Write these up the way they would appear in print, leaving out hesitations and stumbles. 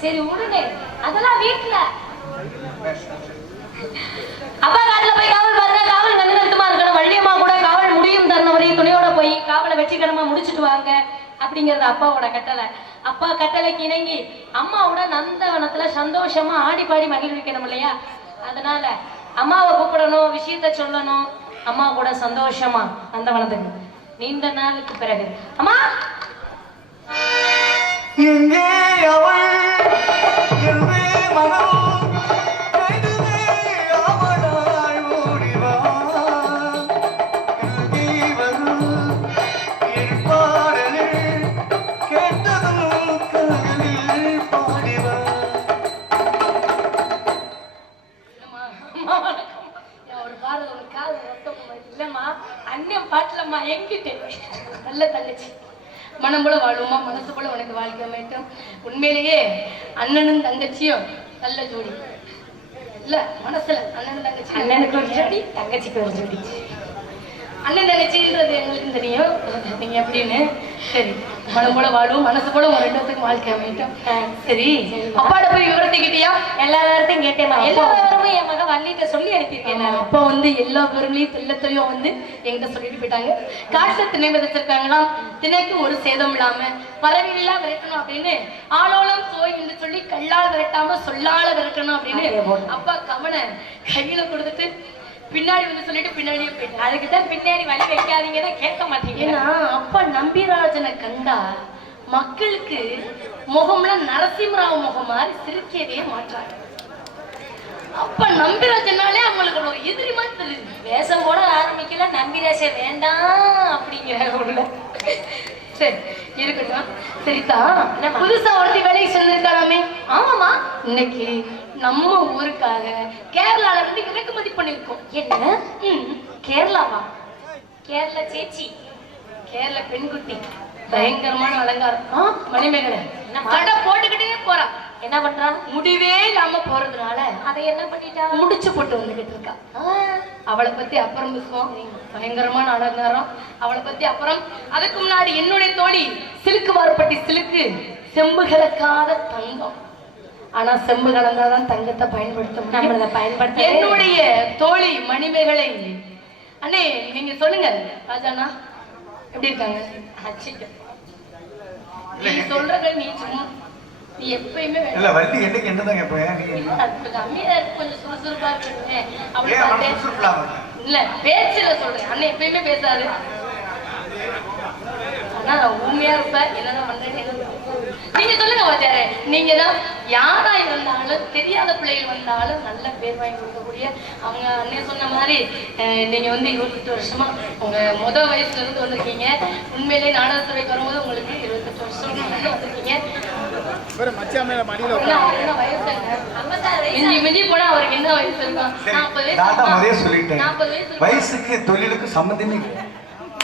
சரி விடுங்க, அதெல்லாம் வீட்டுல அப்பா காட்டுல போய் காவல் பாருங்க. காவல் வந்து நிறுத்தமா இருக்கணும். வள்ளியம்மா கூட காவல் முடியும் தருணம் வரையும் துணியோட போய் காவலை வெற்றிகரமா முடிச்சுட்டு வாங்க அப்படிங்கறது அப்பாவோட கட்டளை. அப்பா கட்டளைக்கு இணங்கி அம்மாவோட நந்தவனத்துல சந்தோஷமா ஆடி பாடி மகிழ்விக்கணும் இல்லையா? அதனால அம்மாவை கூப்பிடணும், விஷயத்த சொல்லணும். அம்மா கூட சந்தோஷமா நந்தவனத்துக்கு நீண்ட நாளுக்கு பிறகு அம்மா பாட்டுலம்மா எங்கிட்ட நல்ல தங்கச்சி, மனம் போல வாழ்வோமா, மனசு போல உனக்கு வாழ்க்கை அமையட்டும். உண்மையிலேயே அண்ணனும் தங்கச்சியும் நல்ல ஜோடி இல்ல, மனசுல அண்ணனும் தங்கச்சி, அண்ணனுக்கு ஒரு ஜோடி தங்கச்சிக்கு ஒரு ஜோடி. அண்ணன் தங்கச்சின்றது எங்களுக்கு தெரியும் நீங்க எப்படின்னு. சரி, மனம் போல வாழும், மனசு போல உங்க ரெண்டு பேருக்கும் வாழ்க்கை அமையட்டும். சரி, அப்பாட போய் விவரத்தை கேட்டியா? எல்லா விவரத்தையும் கேட்டேன். எல்லா விவரமும் என் மகன் வள்ளிட்ட சொல்லி அனுப்பியிருக்கேன். அப்பா வந்து எல்லா விவரங்களையும் தெரியத்தையும் வந்து என்கிட்ட சொல்லிட்டு போயிட்டாங்க. காட்டுல திணை விதைச்சிருக்காங்களாம். திணைக்கு ஒரு சேதம் இல்லாம பறவைகள்லாம் விரட்டணும் அப்படின்னு ஆளோளம் சோய் என்று சொல்லி கல்லால் விரட்டாம சொல்லால விரட்டணும் அப்படின்னு அப்பா கவனை கையில கொடுத்துட்டு பின்னாடி வந்து சொல்லிட்டு பின்னாடியே போயிட்டு, அதுக்குதான் பின்னாடி வழி வைக்காதீங்கன்னா கேட்க மாட்டீங்க. ஏன்னா அப்பா நம்பிராஜனை கண்டா மக்களுக்கு முகம்லாம் நரசிம்மராவ் முகம் மாதிரி சிரிக்கவே மாட்டாங்க. அப்ப நம்பிராஜனாலே அவங்களுக்கு ஒரு எதிரி மாதிரி தெரியுது. வேஷம் கூட ஆரம்பிக்கல, நம்பிராஜன் வேண்டாம் அப்படிங்கிற உள்ள. சரி இருக்கட்டும். சரிதான், புதுசா ஒருத்தி வேலைக்கு செஞ்சிருக்காராமே? ஆமாமா, இன்னைக்கு நம்ம ஊருக்காக கேரளால இருந்து இறக்குமதி பண்ணிருக்கோம். என்ன கேரளாவா? கேரளா சேச்சி, கேரளா பெண்குட்டி, பயங்கரமான அலங்காரம், மணிமேகலை கடை போட்டுக்கிட்டே போறா. என்ன பண்றா? முடிவே இல்லாம போறதுனால அதை என்ன பண்ணிட்டா? முடிச்சு போட்டு வந்துகிட்டு இருக்கா. அவளை பத்தி அப்புறம் பேசுவோம். பயங்கரமான அலங்காரம், அவளை பத்தி அப்புறம். அதுக்கு முன்னாடி என்னுடைய தோழி சிலுக்கு வார்பட்டி சிலுக்கு செம்பு கலக்காத தங்கம். ஆனா செம்பு கலந்தாதான் தங்கத்தை பயன்படுத்த. என்னுடைய தோழி மணிமேகலை. அண்ணே நீங்க சொல்லுங்க ராஜாண்ணா எப்படி இருக்காங்க? நீ சொல்றது நீ சும்மா, நீ எப்பயுமே இல்ல வள்ளி என்னைக்கு என்னதான் கொஞ்சம் சுறுசுறுப்பா இருக்கு. இல்ல பேச்சுல சொல்றேன், அண்ணன் எப்பயுமே பேசாது. ஆனா உண்மையா இருப்ப. என்னதான் பண்றேன்னு நீங்க சொல்லுங்க வாத்தியாரே. நீங்க தான் யாரா இருந்தாலும் தெரியாத பிள்ளைகள் வந்தாலும் நல்ல பேர் வாங்கி கொடுக்கக்கூடிய அவங்க. அண்ணன் சொன்ன மாதிரி நீங்க வந்து 28 வருஷமா உங்க முதல் வயசுல இருந்து வந்திருக்கீங்க. உண்மையிலேயே நாடகத்துறைக்கு வரும்போது உங்களுக்கு 28 வருஷம் வந்திருக்கீங்க. மிஞ்சி போனா அவருக்கு என்ன வயசு இருக்கும்? 40 வயசு. வயசுக்கு தொழிலுக்கு சம்பந்தமே இல்லை.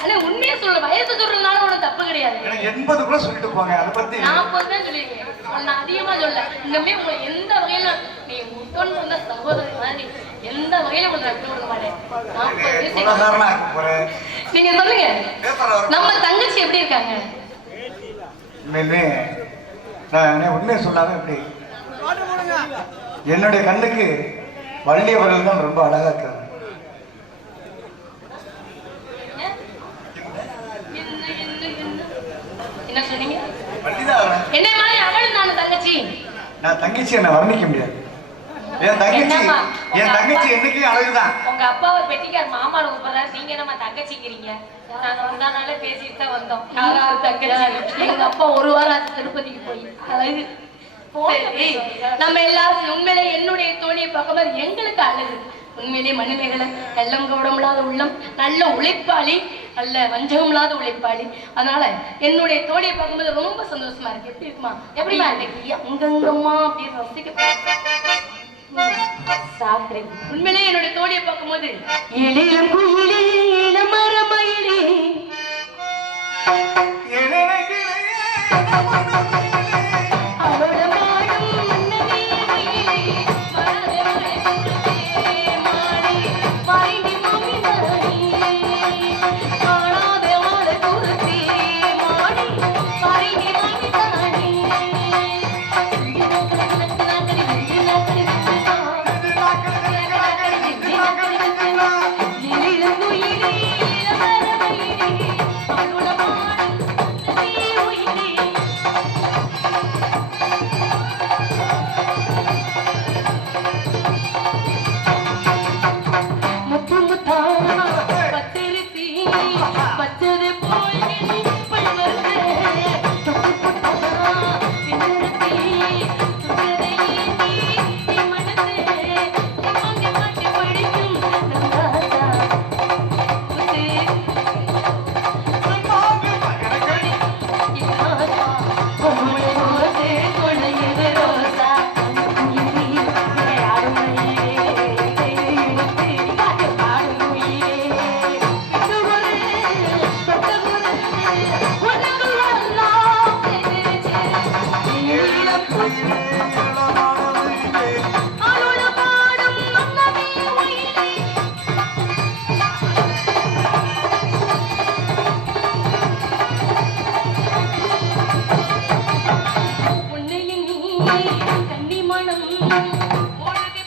ஆனா உண்மையா சொல்ற, வயசு சொல்றதுனால உனக்கு தப்பு கிடையாது. 80 கூட சொல்லிட்டு போங்க. அதை பத்தி 40 தான் சொல்லிருக்கேன். நான் அதிகமா சொல்ல. இன்னுமே உங்களை எந்த வகையில நீ முத்தோன்னு சொன்ன சகோதரி மாதிரி எந்த வகையில உங்களுக்கு ரத்து கொடுக்க மாட்டேன். 40 வயசு. நீங்க சொல்லுங்க, நம்ம தங்கச்சி எப்படி இருக்காங்க? உண்மையை சொல்லாம எப்படி என்னுடைய கண்ணுக்கு வள்ளி அவர்கள் தான் ரொம்ப அழகா இருக்காங்க. என்ன சொன்னீங்க? என்ன மாதிரி அவள் நான் தங்கச்சி. நான் தங்கச்சி என்ன வர்ணிக்க முடியாது. என் தங்கச்சி என்னைக்கும் அழகுதான். உங்க அப்பாவை பெட்டிக்கார் மாமாவை கூப்பிடுறாரு, நீங்க நம்ம தங்கச்சிக்கிறீங்க. நாங்க முன்னாலே பேசிட்டு தான் வந்தோம். தங்கச்சி எங்க அப்பா ஒரு வாரம் ஆச்சு திருப்பதிக்கு போய் அழகு. நம்ம எல்லாரும் உண்மையிலே என்னுடைய தோழியை பார்க்கும்போது எங்களுக்கு அழகு. உண்மையிலேயே மணிமேகலை கள்ளம் கவடமில்லாத உள்ளம், நல்ல உழைப்பாளி, நல்ல வஞ்சகமில்லாத உழைப்பாளி. அதனால என்னுடைய தோழியை பார்க்கும்போது ரொம்ப சந்தோஷமா இருக்கு. எப்படி இருக்குமா? எப்படிமா இன்னைக்கு அங்கங்கம்மா அப்படின்னு ரசிக்க சாப்பிடுறேன். உண்மையிலேயே என்னுடைய தோழியை பார்க்கும்போது கன்னிமணம் ஓடுது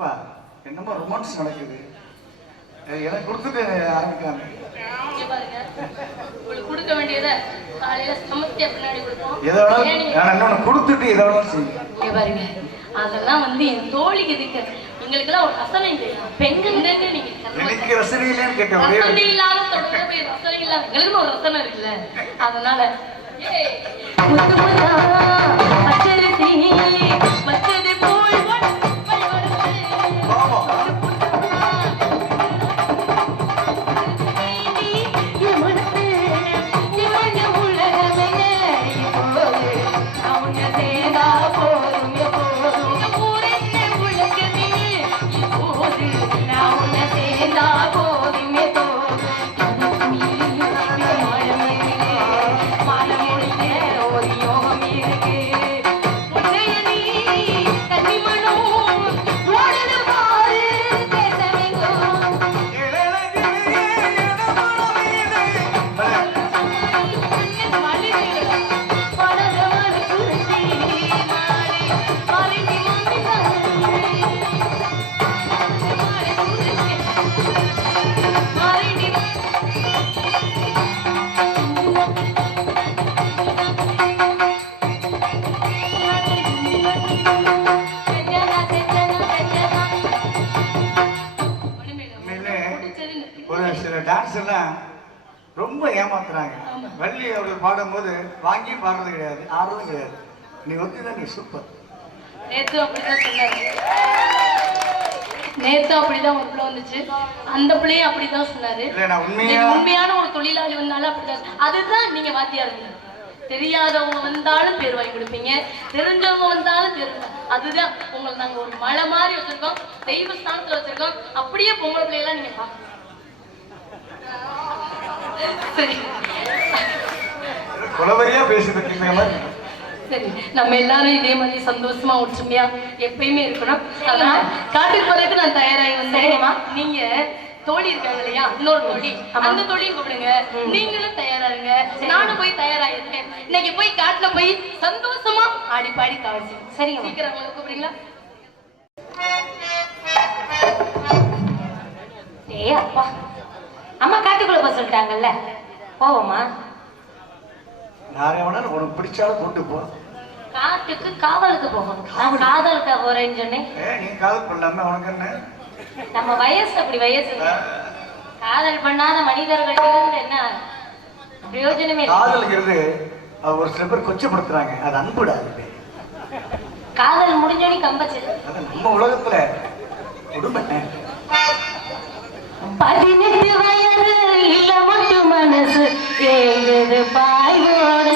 பாரு என்னமோ ரொமான்ஸ் நடக்குது. எனக்கு கொடுத்துட்டு ஆரம்பிக்காங்க. கொடுக்க வேண்டியதை காலையில சமைக்க பின்னாடி கொடுப்போம். கொடுத்துட்டு இதை பாருங்க, அதெல்லாம் வந்து என் தோழிக்கு இதுக்கு எங்களுக்கெல்லாம் ஒரு ரசனை தெரியும். பெண்கள் நீங்க எனக்கு ரசனை இல்லைன்னு கேட்டேன். ரசனை இல்லாத தொடர்பு ரசனை இல்லாத எங்களுக்கு ஒரு ரசனை இருக்குல்ல. அதனால ரொம்ப ஏமாத்துறாங்க. வள்ளி அவர்கள் பாடும்போது வாங்கி பாடுறது கிடையாது, ஆடுறதும் கிடையாது. நீ ஒத்துதான், நீ சூப்பர். நேத்து அப்படிதான் சொன்னாரு. நேத்து அப்படிதான் ஒரு பிள்ளை வந்துச்சு, அந்த பிள்ளையும் அப்படிதான் சொன்னாரு. உண்மையான ஒரு தொழிலாளி வந்தாலும் அப்படிதான். அதுதான் நீங்க வாத்தியாருங்க. தெரியாதவங்க வந்தாலும் பேர் வாங்கி கொடுப்பீங்க, தெரிஞ்சவங்க வந்தாலும் பேர். அதுதான் உங்களை நாங்க ஒரு மலை மாதிரி வச்சிருக்கோம், தெய்வ ஸ்தானத்துல வச்சிருக்கோம். அப்படியே பொங்கல் பிள்ளையெல்லாம் நீங்க பாக்கணும். சரி, குலவரியா பேசுறது சரி. நம்ம எல்லாரும் இதே மாதிரி சந்தோஷமா ஒற்றுமையா எப்பயுமே இருக்கணும். அதனால காட்டுக்கு போறதுக்கு நான் தயாராகி வந்தேன். நீங்க தோழி இருக்காங்க இல்லையா, இன்னொரு தோழி, அந்த தோழியும் கூப்பிடுங்க. நீங்களும் தயாரா இருங்க, நானும் போய் தயாராயிருக்கேன். இன்னைக்கு போய் காட்டுல போய் சந்தோஷமா ஆடி பாடி காவச்சு. சரி, சீக்கிரம் அவங்களை கூப்பிடுறீங்களா? ஏ அப்பா, அம்மா காட்டுக்குள்ள போக சொல்லிட்டாங்கல்ல, போவோமா? நாராயணன் உனக்கு பிடிச்சாலும் கூட்டு போ. காட்டுக்கு காவலுக்கு போகணும். நான் காதலுக்கு போறேன்னு சொன்னேன். நீ காதல் பண்ணலாம உனக்கு என்ன? நம்ம வயசு அப்படி வயசு. காதல் பண்ணாத மனிதர்கள் இருந்து என்ன பிரயோஜனமே இல்லை. காதல்ங்கிறது ஒரு சில பேர் கொச்சப்படுத்துறாங்க, அது அன்புடாது. காதல் முடிஞ்சோடி கம்பச்சு. அது நம்ம உலகத்துல குடும்ப 18 வயது இல்ல மட்டும் மனசு ஏங்குது பாயோட.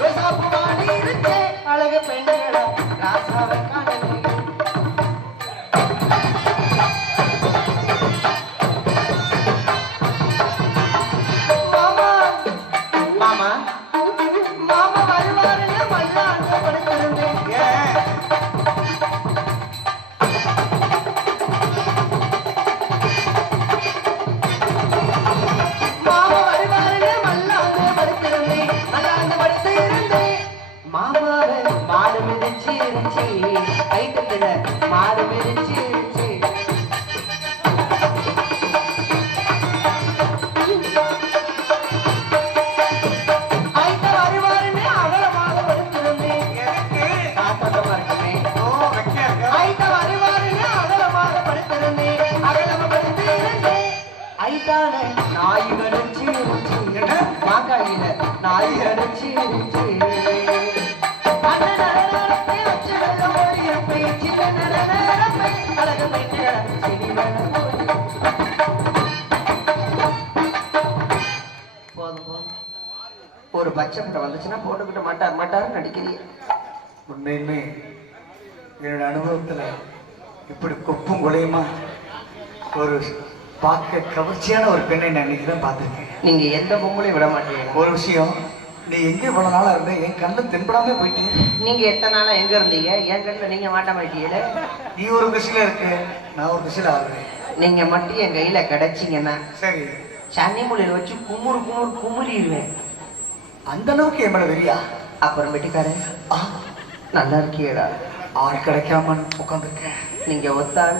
ரோசாப்பு வாடி இருக்கு அழகு பெண்களா ராசாவை காணலே மாமா மாமா மாமா வருவாருன்னு மல்லாந்து படுத்திருந்தேன் ஏன் மாமா வருவாருன்னு மல்லாந்து படுத்திருந்தேன் மல்லாந்து படுத்து இருந்தேன் மாமாவை மாடு மிதிச்சு இருந்துச்சு ஐட்டத்துல மாடு மிதிச்சு இருந்துச்சு ஐட்ட வருவாருன்னு அகலமாக படுத்திருந்தேன் எதுக்கு காத்தமா இருக்குமே ஓ வெக்கையா இருக்கா ஐட்ட வருவாருன்னு அகலமாக படுத்திருந்தேன் அகலமா படுத்து இருந்தேன் ஐட்டான நாய் கடிச்சு இருந்துச்சு என்ன? மாக்காயில நாய் கடிச்சு இருந்துச்சு அந்த நரநரப்பை வச்சு வெள்ள ஓடி இருப்பேன் சின்ன நரநரப்பை அழகு பெண்கள செடி மேல ஓடி. போதும் போதும் ஒரு பச்சை முட்டை வந்துச்சுன்னா போட்டுக்கிட்ட மாட்டாருன்னு நடிக்கிறீங்க உண்மையுமே என்னோட அனுபவத்துல இப்படி கொப்பும் கொலையுமா ஒரு பார்க்க கவர்ச்சியான ஒரு பெண்ணை நான் இன்னைக்கு தான் பார்த்துருக்கேன். நீங்க எந்த பொம்பளையும் விட மாட்டீங்க ஒரு விஷயம், நீ எங்கே இவ்வளவு நாளா இருந்த என் கண்ணில் தென்படாம போயிட்டீங்க. நீங்க எத்தனை நாளா எங்க இருந்தீங்க என் கண்ணுல நீங்க மாட்ட மாட்டீங்களே நீ ஒரு திசையில இருக்க, நான் ஒரு திசையில ஆகுறேன். நீங்க மட்டும் என் கையில கிடைச்சீங்கன்னா சரி, சன்னி மொழியில வச்சு குமுறிடுவேன் அந்த அளவுக்கு என் மேல வெறியா? அப்புறம் வெட்டிக்காரன் ஆ, நல்லா இருக்கியடா ஆள் கிடைக்காம உட்காந்துருக்கேன். நீங்க ஒத்தாள்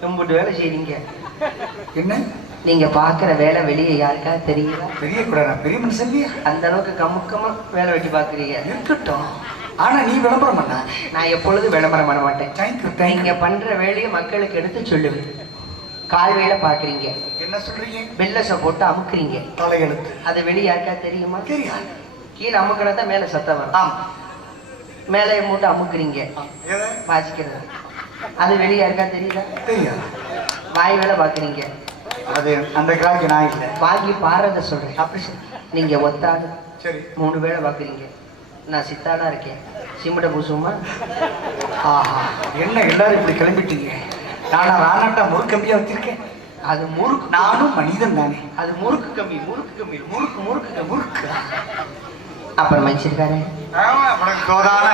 கும்பிட்டு வேலை செய்றீங்க என்ன நீங்க பாக்குற வேலை வெளியே யாருக்காவது தெரியுதா பெரிய கூட நான் பெரிய மனுஷன் இல்லையா? அந்த அளவுக்கு கமுக்கமா வேலை வெட்டி பாக்குறீங்க இருக்கட்டும், ஆனா நீ விளம்பரம் பண்ண. நான் எப்பொழுதும் விளம்பரம் பண்ண மாட்டேன். தேங்க்யூ நீங்க தேங்க்யூ. பண்ற வேலையை மக்களுக்கு எடுத்து சொல்லுவேன். கால் வேலை பாக்குறீங்க, என்ன சொல்றீங்க? வெள்ளச போட்டு அமுக்குறீங்க, தலையெழுத்து அது வெளியே யாருக்காவது தெரியுமா? தெரியாது. கீழே அமுக்கிறதா மேல சத்தம் வரும். ஆம். மேலே மூட்டை அமுக்குறீங்க எதை? வாசிக்கிறது, அது வெளியே யாருக்காவது தெரியுதா? தெரியாது. வாய் வேலை பாக்குறீங்க, அது அந்த கிராக்கி நான் இல்லை. வாங்கி பாடுறத சொல்றேன். அப்படி சரி. நீங்க ஒத்தாடு சரி. 3 வேலை பாக்குறீங்க, நான் சித்தாடா இருக்கேன். சிமிட பூசுமா? ஆஹா, என்ன எல்லாரும் இப்படி கிளம்பிட்டீங்க? நானா ராணாட்டா முறுக்கம்பியா வச்சிருக்கேன். அது முறுக்கு. நானும் மனிதன் தானே. அது முறுக்கு கம்பி முறுக்கு முறுக்கு. அப்புறம் மனுஷிருக்காரு, ஆமா, உனக்கு தோதான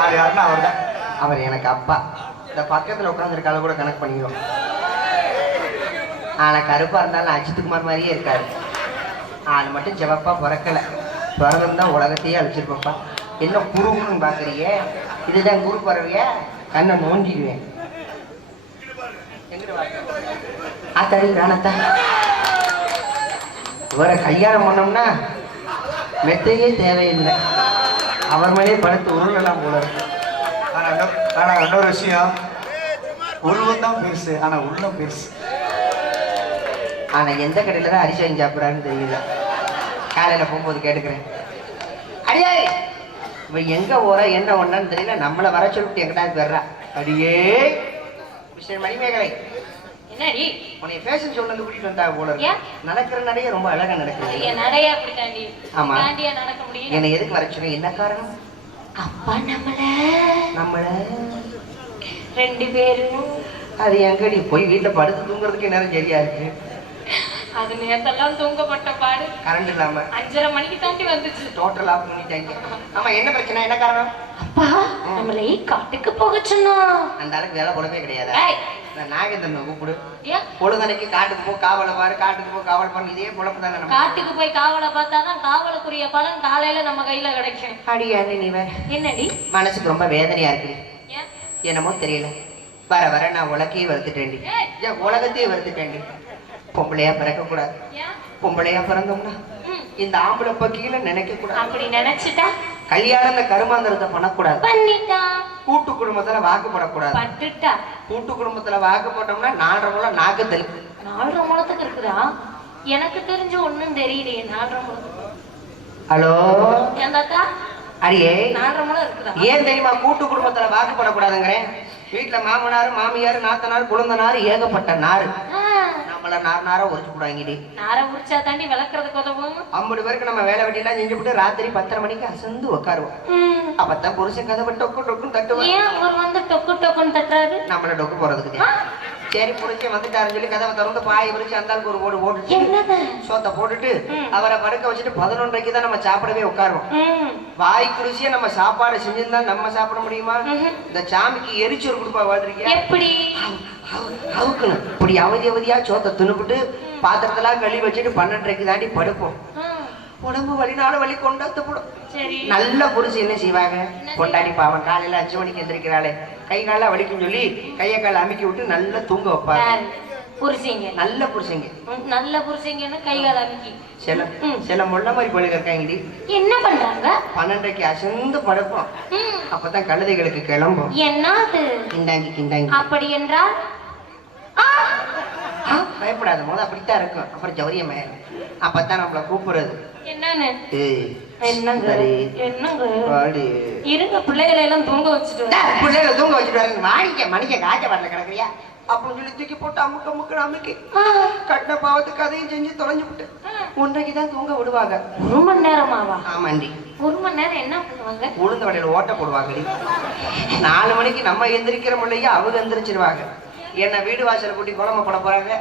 ஆள் யாருன்னா அவர் தான். அவர் எனக்கு அப்பா. இந்த பக்கத்துல உட்காந்துருக்கால கூட கணக்கு பண்ணிக்கிறோம். ஆனா கருப்பா இருந்தாலும் அஜித்குமார் மாதிரியே இருக்காரு. ஆள் மட்டும் செவப்பா பிறக்கல, பிறந்திருந்தா உலகத்தையே அழிச்சிருப்பப்பா. என்ன குருன்னு பாக்குறீங்க? இதுதான் குரு பறவைய கண்ணை நோண்டிடுவேன். ஆத்தாடி வேணத்தா இவரை கல்யாணம் பண்ணோம்னா மெத்தையே தேவையில்லை, அவர் மேலே படுத்து உருளெல்லாம் போல இருக்கு. ஆனா இன்னொரு விஷயம், உருவம் தான் பெருசு, ஆனா உள்ளம் பெருசு. ஆனா எந்த கடையில தான் அரிசி வாங்கி சாப்பிட்றான்னு தெரியல. காலையில போகும்போது கேட்டுக்கிறேன், அடியே இவ எங்க போற என்ன ஒண்ணான்னு தெரியல, நம்மளை வர சொல்லிட்டு எங்கிட்டாவது வர்றா. அடியே மிஸ்டர் மணிமேகலை, என்னடி உன்னை ஃபேஷன் ஷோல இருந்து கூட்டிட்டு வந்தா போல இருக்கு. ஏன்? நடக்கிற நடைய ரொம்ப அழகா நடக்குது. என் நடையா அப்படித்தாண்டி. ஆமா. தாண்டியா நடக்க முடியும்? என்னை எதுக்கு வர சொன்னீங்க? என்ன காரணம்? அப்பா நம்மள 2 பேரும் அது எங்கடி போய் வீட்டுல படுத்து தூங்குறதுக்கு நேரம் சரியா இருக்கு. அது நேத்தெல்லாம் தூங்கப்பட்ட பாடு. கரண்ட் இல்லாம 5:30 மணிக்கு தாண்டி வந்துச்சு. டோட்டல் ஆஃப் பண்ணிட்டாங்க. ஆமா, என்ன பிரச்சனை? என்ன காரணம்? அப்பா நம்மளை காட்டுக்கு போக சொன்னோம். அந்த அளவுக்கு வேலை போடவே கிடையாது. ஏய், நான் நாகேந்திரனை கூப்பிடு. ஏன்? பொழுதனைக்கு காட்டுக்கு போ காவலை பாரு, காட்டுக்கு போ காவல் பாரு, இதே பொழப்பு தானே நம்ம. காட்டுக்கு போய் காவலை பார்த்தாதான் காவலுக்குரிய பலன் காலையில நம்ம கையில கிடைக்கும். அடியாரு நீ வேற. என்னடி? மனசுக்கு ரொம்ப வேதனையா இருக்கு. ஏன்? என்னமோ தெரியல, வர வர நான் உலகையே வருத்துட்டேன்டி. ஏன் உலகத்தையே வருத்துட்டேன்டி. பொம்பளையா பிறக்க கூடாது. ஏன்? பொம்பளையா பிறந்தோம்னா இந்த ஆம்பளை பக்கியில நினைக்க கூடாது. அப்படி நினைச்சிட்டா கல்யாணம் கருமாந்திரத்தை பண்ணக்கூடாது. பண்ணிட்டா. கூட்டு குடும்பத்துல வாக்குப்படக்கூடாது. பட்டுட்டா. கூட்டு குடும்பத்துல வாக்கு போட்டோம்னா 4.5 முழம் நாக்கு தெலுக்கு. 4.5 முழத்துக்கு இருக்குதா? எனக்கு தெரிஞ்சு ஒண்ணும் தெரியலையே. 4.5 முழத்துக்கு. ஹலோ ஏன் தாத்தா? அடியே 4.5 முழம் இருக்குதா? ஏன் தெரியுமா கூட்டு குடும்பத்துல வாக்குப்படக்கூடாதுங்கிறேன்? வீட்டுல மாமனார் மாமியார் நாத்தனார் குழந்தனார் ஏகப்பட்ட நாறு. ஆ, நம்ம நம்மள நாரா உரைச்சு போடுவாங்கடி. நாரை உரிச்சா தாண்டி விளக்குறதுக்கு உதவும். 50 பேருக்கு நம்ம வேலை வெட்டிலாம் செஞ்சு விட்டு ராத்திரி 10:30 மணிக்கு அசந்து உட்காருவோம். அப்பதான் புருஷன் கதை டொக்கு டொக்குன்னு தட்டுவோம். ஏன் அவர் வந்து டொக்கு டொக்குன்னு தட்டுறாரு? நம்மள டொக்கு போறதுக்கு தான். சரி புரிச்சு வந்துட்டாருன்னு சொல்லி கதவை திறந்து பாய் விரிச்சு அந்த ஆளுக்கு ஒரு போடு போட்டு சோத்தை போட்டுட்டு அவரை படுக்க வச்சுட்டு 11:30க்கு தான் நம்ம சாப்பிடவே உட்காருவோம். வாய் குடிச்சியே நம்ம சாப்பாடு செஞ்சிருந்தா நம்ம சாப்பிட முடியுமா? இந்த சாமிக்கு எரிச்சோறு கொடுப்பா பார்த்திருக்கியா? எப்படி அவுக்கணும் இப்படி அவதியா சோத்தை தின்னுபிட்டு பாத்திரத்தெல்லாம் கழுவி வச்சுட்டு 12:30க்கு தாண்டி படுப்போம். உடம்பு வலினால வலி கொண்டாத்தப்படும். நல்ல புருஷன் என்ன செய்வாங்க? கொண்டாடி பாவம் காலையில 5 மணிக்கு எந்திரிக்கிறாளே கை கால வலிக்கும் சொல்லி கையை கால அமுக்கி விட்டு நல்லா தூங்க வைப்பாங்க. புருஷங்க நல்ல புருஷங்க. நல்ல புருஷங்கன்னா கை கால அமுக்கி சில முள்ள மாதிரி பொழுது இருக்காங்கடி. என்ன பண்றாங்க? 12:30க்கு அசந்து படுப்போம். அப்பதான் கழுதைகளுக்கு கிளம்பும். என்னது கிண்டாங்கி அப்படி என்றால் பயப்படாத போது அப்படித்தான் இருக்கும். அப்புறம் ஜௌரியமே அப்பதான் நம்மள கூப்பிடுறது. என்னன்னு என்னங்க இருங்க பிள்ளைகளை எல்லாம் தூங்க வச்சுட்டு பிள்ளைகளை தூங்க வச்சுட்டு வரேன். மணிக்க காய்ச்ச வரல கிடக்குறியா அப்படின்னு சொல்லி தூக்கி போட்டு அமுக்கு கட்டின பாவத்துக்கு அதையும் செஞ்சு தொலைஞ்சு விட்டு 1:30க்கு தான் தூங்க விடுவாங்க. 1 மணி நேரமாவா? ஆமாண்டி. 1 மணி நேரம் என்ன பண்ணுவாங்க? உளுந்த வடையில ஓட்ட போடுவாங்க. 4 மணிக்கு நம்ம எந்திரிக்கிற முள்ளையா அவங்க எந்திரிச்சிருவாங்க. என்ன வீடு வாசல் கூட்டி குழம்பு போட போறாங்க.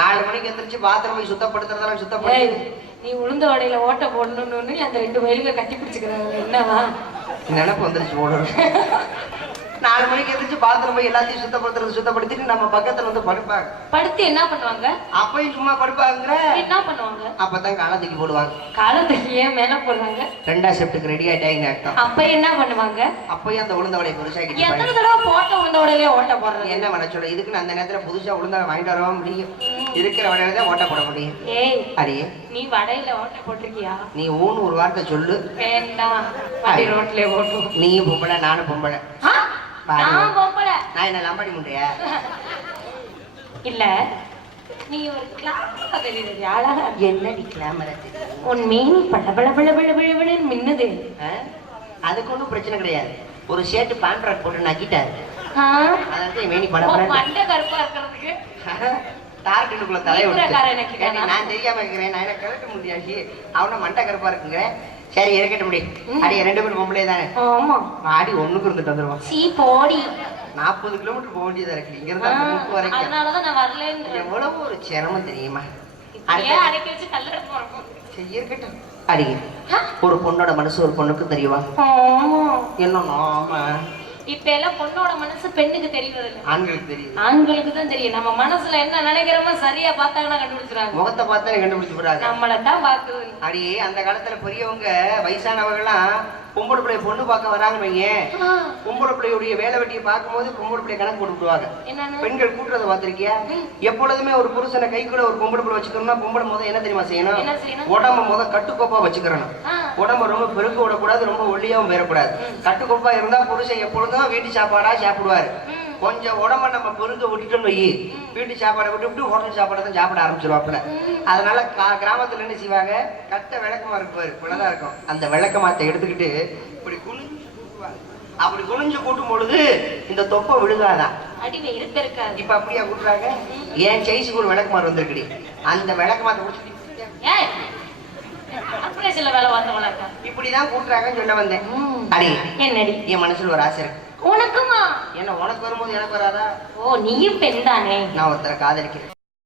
4 மணிக்கு எந்திரிச்சு பாத்திரம் போய் சுத்தப்படுத்துறதெல்லாம் சுத்தப்படுத்தி நீ உளுந்த வடையில ஓட்ட போடணும்னு அந்த 2 வயலுங்க கட்டி பிடிச்சுக்கிறாங்க. என்னவா நினைப்பு வந்துருச்சு போடுறது. 4 மணிக்கு எந்திரிச்சு பாத்திரம் போய் எல்லாத்தையும் சுத்தப்படுத்திட்டு நம்ம பக்கத்துல வந்து படுப்பாங்க. படுத்து என்ன பண்ணுவாங்க? அப்பயும் சும்மா படுப்பாங்க. என்ன பண்ணுவாங்க? அப்பதான் காலத்துக்கு போடுவாங்க. காலத்துக்கு ஏன் மேல போடுவாங்க? 2ஆம் ஷிஃப்ட்டுக்கு ரெடி ஆயிட்டாங்க அர்த்தம். அப்ப என்ன பண்ணுவாங்க? அப்பயும் அந்த உளுந்த வடையை பெருசாக்கிட்டு எத்தனை தடவை போட்ட உளுந்த வடையிலே ஓட்ட போடுறது? என்ன பண்ண சொல்ல? இதுக்கு அந்த நேரத்துல புதுசா உளுந்த வாங்கிட்டு வரவும் முடியும். இருக்கிற வடையில தான் ஓட்ட போட முடியும். ஏய் அடியே நீ வடையில ஓட்ட போட்டிருக்கியா? நீ ஒரு வார்த்தை சொல்லு. வேண்டாம் வடை ரோட்லயே ஓட்டும். நீயும் பொம்பளை நானும் பொம்பளை. நான் பொம்பளை. நான் என்ன லம்பாடி முண்டையா? இல்ல நீ ஒரு கிளாமரா தெரியுது. அழகா என்னடி கிளாமரா தெரியுது? உன் மீன் பளபளபளபளபளன்னு மின்னுது. அதுக்கு ஒன்றும் பிரச்சனை கிடையாது. ஒரு ஷர்ட் பேண்ட் போட்டு நக்கிட்டாரு. அதாவது மேனி பளபள மண்டை கருப்பா இருக்கிறதுக்கு டார்க்குள்ள தலையை நான் தெரியாம இருக்கிறேன். நான் என்ன கரெக்ட் முடியாச்சு. அவன மண்டை கருப்பா இருக்குங்க. சரி இருக்கட்டும் முடி. அடி 2 பேரும் பொம்பளை தானே? ஆமா. ஆடி ஒண்ணுக்கு இருந்துட்டு வந்துருவோம். சீ போடி 40 கிலோமீட்டர் போக வேண்டியதா இருக்கு. இங்க இருந்து வரைக்கும். அதனாலதான் நான் வரலன்னு. எவ்வளவு ஒரு சிரமம் தெரியுமா? அடக்கி வச்சு கல்லற போறோம். சரி இருக்கட்டும். அடி ஒரு பொண்ணோட மனசு ஒரு பொண்ணுக்கு தெரியுமா? என்ன நாம இப்ப எல்லாம் பொண்ணோட மனசு பெண்ணுக்கு தெரியறது. ஆண்களுக்கு தெரியும். ஆண்களுக்கு தான் தெரியும். நம்ம மனசுல என்ன நினைக்கிறோமோ சரியா பார்த்தாங்கன்னா கண்டுபிடிச்சிருவாங்க. முகத்தை பார்த்தா கண்டுபிடிச்சு போறாங்க. நம்மள தான் பாக்குது. அடியே அந்த காலத்துல பெரியவங்க வயசானவங்கலாம் பொம்பளை பிள்ளைய பொண்ணு பார்க்க வராங்க வைங்க. பொம்பளை பிள்ளையுடைய வேலை வெட்டியை பார்க்கும்போது பொம்பளை பிள்ளைய கணக்கு போட்டு விடுவாங்க. பெண்கள் கூட்டுறதை பார்த்திருக்கியா? எப்பொழுதுமே ஒரு புருஷனை கை கூட ஒரு பொம்பளை பிள்ளை வச்சுக்கணும்னா பொம்பளை முத என்ன தெரியுமா செய்யணும்? உடம்ப முத கட்டுக்கோப்பா வச்சுக்கிறணும். உடம்ப ரொம்ப பெருக்க விடக்கூடாது, ரொம்ப ஒல்லியாவும் பெறக்கூடாது. கட்டுக்கோப்பா இருந்தா புருஷன் எப்பொழுதும் வீட்டு சாப்பாடா சாப்பிடுவாரு. கொஞ்சம் உடம்ப நம்ம பெருக்க விட்டுட்டோம்னு வை, வீட்டு சாப்பாடை விட்டு ஹோட்டல் சாப்பாடை தான் சாப்பிட ஆரம்பிச்சிருவாப்புல. அதனால கிராமத்துல என்ன செய்வாங்க? கட்ட விளக்கமா இருக்குவாரு, குள்ளதான் இருக்கும். அந்த விளக்கமாத்தை எடுத்துக்கிட்டு இப்படி குனிஞ்சு கூட்டுவாங்க. அப்படி குனிஞ்சு கூட்டும் பொழுது இந்த தொப்பை விழுகாதான். இப்ப அப்படியா கூட்டுறாங்க? ஏன் சைஸுக்கு ஒரு விளக்கமாறு வந்திருக்குடி. அந்த விளக்கமாத்தை முடிச்சு இப்படிதான் கூட்டுறாங்கன்னு சொல்ல வந்தேன். அடி என்னடி என் மனசுல ஒரு ஆசை இருக்கு. உனக்குமா? என்ன உனக்கு வரும்போது எனக்கு வராதா? ஓ நீயும் பெண் தானே. நான் ஒருத்தரை காதலிக்கிறேன்.